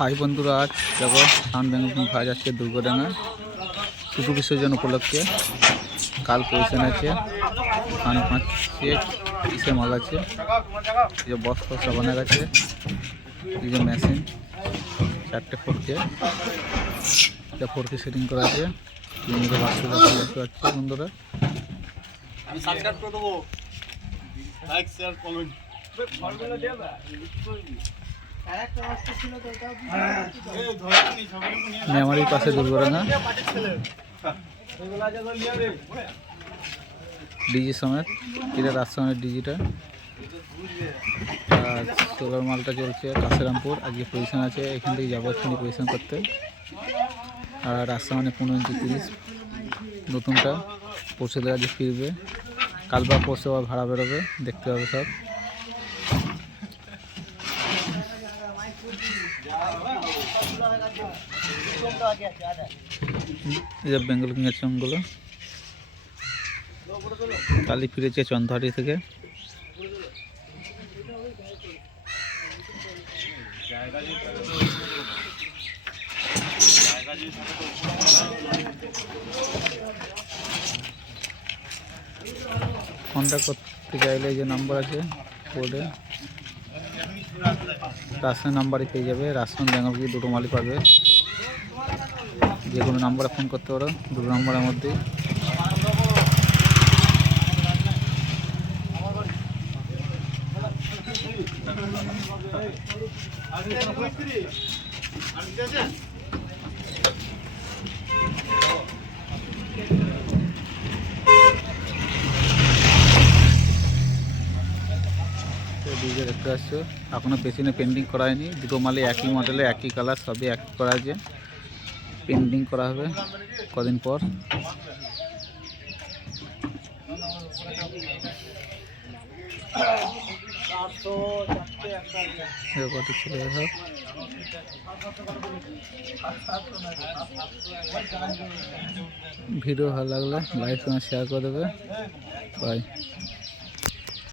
High বন্ধুরা, আজ দেখো সাউন্ড ব্যাঙ্গল ভাই যাচ্ছে দুর্গডাঙ্গা বিসর্জন উপলক্ষে। কাল পজিশন আছে পাঁচছে ইসে মাল আছে? এই যে বস ফস সব অনেক আছে যে মেশিন, চারটে ফোরকে এটা ফোরকে সেটিং করা আছে বন্ধুরা। মেমারির পাশে দুর্গডাঙ্গা ডিজি সমেত এটা রাজসমের ডিজিটা? আর সোলার মালটা চলছে কাশিরামপুর, আজকে পজিশন আছে, এখান থেকে যাব এখানে পজিশন করতে। আর রাজসামানে পনেরো ইঞ্চি তিরিশ, নতুনটা। পরশু আজকে ফিরবে। কাল বা পরশু আবার ভাড়া বেরোবে, দেখতে হবে সব। এই বেঙ্গল কিংয়ের চংগুলো কালি ফিরেছে চন্দ্রহাটি থেকে। কন্ট্যাক্ট করতে চাইলে যে নাম্বার আছে বোর্ডে? রাশনের নাম্বারই পেয়ে যাবে। রাশন বেঙ্গল কি দুটো মালই পাবে? যে কোনো নাম্বারে ফোন করতে পারো, দুটো নাম্বারের মধ্যে তো ডিজে দেখতে পাচ্ছ এখনও পেছনে পেন্টিং করা হয়নি দুটো মালে একই মডেলে একই কালার সবই এক করা আছে পেন্টিং করা হবে কদিন পর। ভিডিও ভালো লাগলে লাইক শেয়ার করে দেবে। বাই